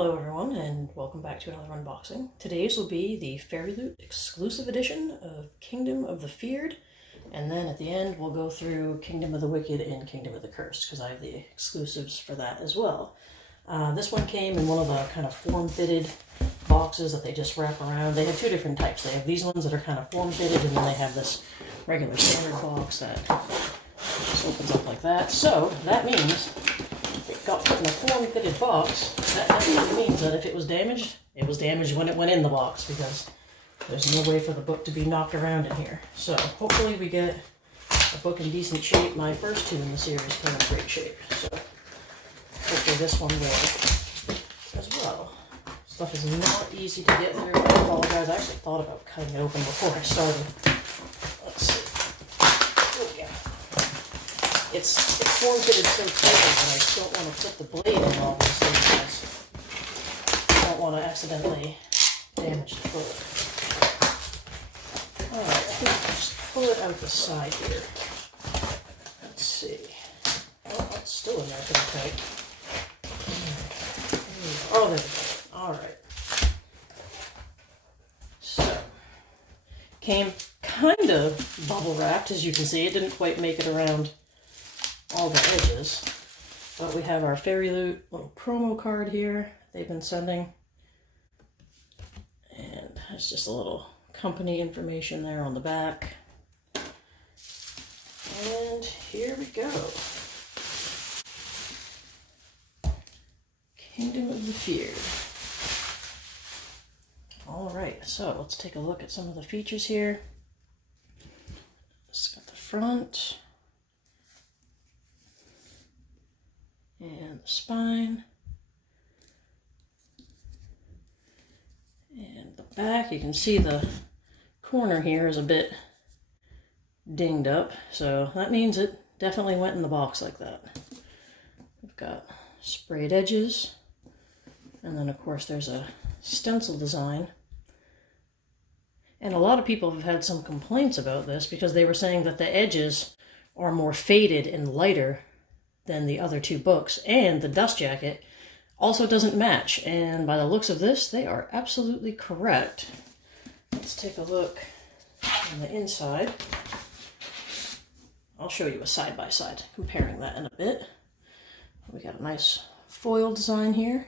Hello everyone, and welcome back to another unboxing. Today's will be the Fairyloot exclusive edition of Kingdom of the Feared, and then at the end we'll go through Kingdom of the Wicked and Kingdom of the Cursed, because I have the exclusives for that as well. This one came in one of the kind of form-fitted boxes that they just wrap around. They have two different types. They have these ones that are kind of form-fitted, and then they have this regular standard box that just opens up like that. So that means it got put in a form-fitted box. That definitely means that if it was damaged when it went in the box, because there's no way for the book to be knocked around in here. So hopefully we get a book in decent shape. My first two in the series came in great shape, so hopefully this one will as well. Stuff is not easy to get through. I apologize. I actually thought about cutting it open before I started. Let's see. Oh yeah. It's form-fitted so tightly that I don't want to put the blade in, obviously, because I don't want to accidentally damage the book. Alright, I think I'll just pull it out the side here. Let's see. Oh, it's still in there pretty tight. Oh, there we go. Alright. So, came kind of bubble wrapped, as you can see. It didn't quite make it around all the edges, but we have our Fairyloot little promo card here they've been sending, and there's just a little company information there on the back, and here we go. Kingdom of the Feared. Alright, so let's take a look at some of the features here. Just got the front and the spine, and the back. You can see the corner here is a bit dinged up, so that means it definitely went in the box like that. We've got sprayed edges, and then of course there's a stencil design. And a lot of people have had some complaints about this because they were saying that the edges are more faded and lighter than the other two books, and the dust jacket also doesn't match, and by the looks of this they are absolutely correct. Let's take a look on the inside. I'll show you a side-by-side comparing that in a bit. We got a nice foil design here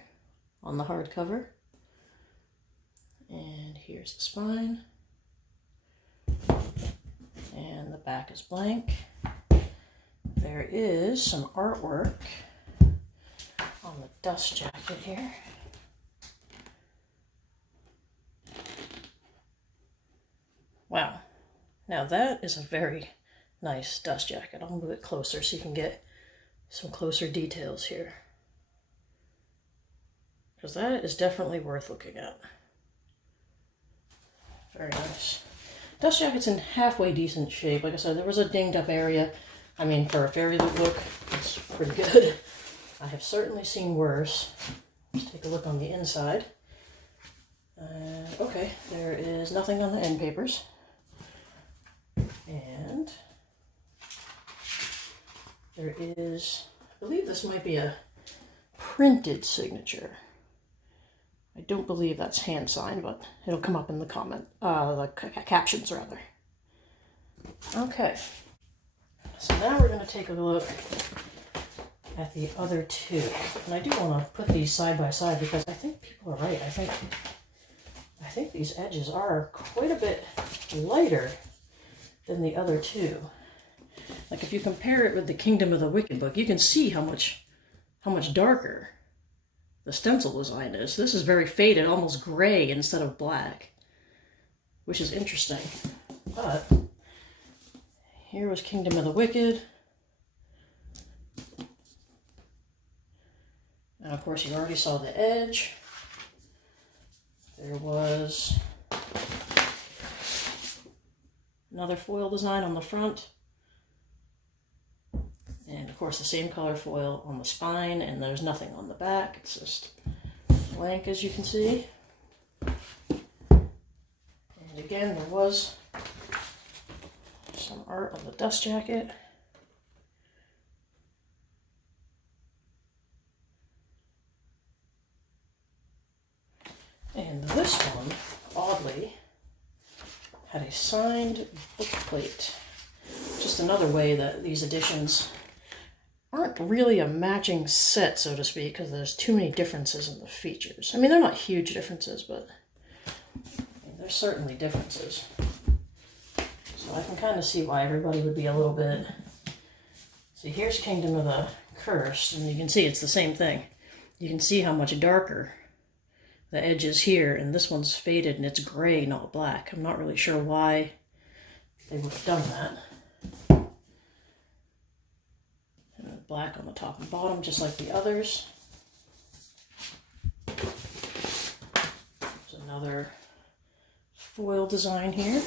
on the hardcover, and here's the spine, and the back is blank. There is some artwork on the dust jacket here. Wow. Now that is a very nice dust jacket. I'll move it closer so you can get some closer details here, because that is definitely worth looking at. Very nice. Dust jacket's in halfway decent shape. Like I said, there was a dinged up area. I mean, for a Fairyloot book, it's pretty good. I have certainly seen worse. Let's take a look on the inside. Okay, there is nothing on the end papers. And there is, I believe this might be a printed signature. I don't believe that's hand signed, but it'll come up in the captions rather. Okay. So now we're going to take a look at the other two. And I do want to put these side by side because I think people are right. I think these edges are quite a bit lighter than the other two. Like if you compare it with the Kingdom of the Wicked book, you can see how much darker the stencil design is. This is very faded, almost gray instead of black, which is interesting. But here was Kingdom of the Wicked. And of course you already saw the edge. There was another foil design on the front. And of course the same color foil on the spine, and there's nothing on the back. It's just blank, as you can see. And again, there was some art on the dust jacket. And this one, oddly, had a signed bookplate. Just another way that these editions aren't really a matching set, so to speak, because there's too many differences in the features. I mean, they're not huge differences, but there's certainly differences. So I can kind of see why everybody would be a little bit... See, here's Kingdom of the Cursed, and you can see it's the same thing. You can see how much darker the edge is here, and this one's faded and it's gray, not black. I'm not really sure why they would have done that. And black on the top and bottom, just like the others. There's another foil design here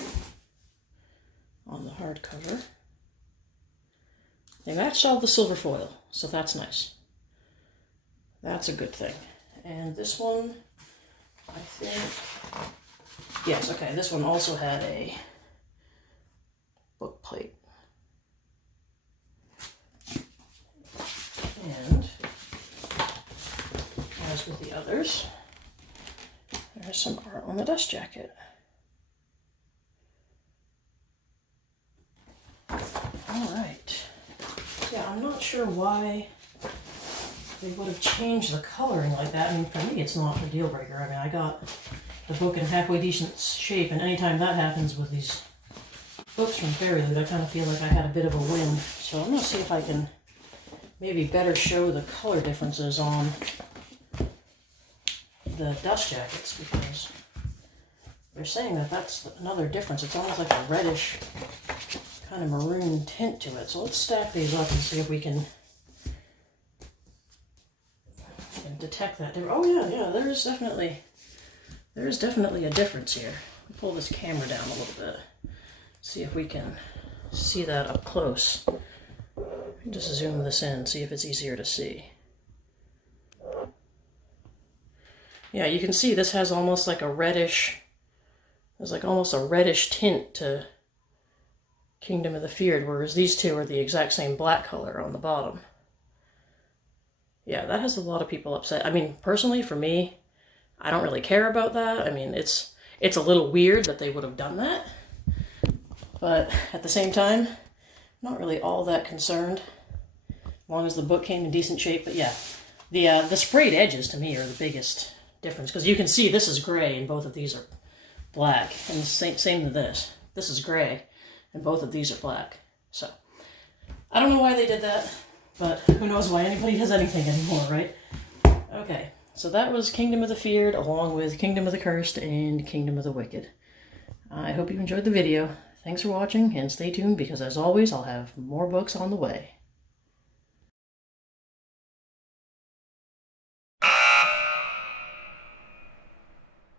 on the hardcover. They matched all the silver foil, so that's nice. That's a good thing. And this one, I think, yes, okay, this one also had a book plate. And as with the others, there's some art on the dust jacket. All right. Yeah, I'm not sure why they would have changed the coloring like that. I mean, for me, it's not a deal breaker. I mean, I got the book in halfway decent shape, and anytime that happens with these books from Fairyloot, I kind of feel like I had a bit of a win. So I'm going to see if I can maybe better show the color differences on the dust jackets, because they're saying that that's another difference. It's almost like a reddish kind of maroon tint to it. So let's stack these up and see if we can detect that. Oh yeah, there is definitely a difference here. I'll pull this camera down a little bit, see if we can see that up close. Just zoom this in, see if it's easier to see. Yeah, you can see this has almost like a reddish, there's like almost a reddish tint to Kingdom of the Feared, whereas these two are the exact same black color on the bottom. Yeah, that has a lot of people upset. I mean, personally, for me, I don't really care about that. I mean, it's a little weird that they would have done that. But at the same time, not really all that concerned, as long as the book came in decent shape. But yeah, the sprayed edges to me are the biggest difference, because you can see this is gray and both of these are black. And the same to this. This is gray and both of these are black. So, I don't know why they did that. But who knows why anybody does anything anymore, right? Okay, so that was Kingdom of the Feared, along with Kingdom of the Cursed and Kingdom of the Wicked. I hope you enjoyed the video. Thanks for watching, and stay tuned, because as always, I'll have more books on the way.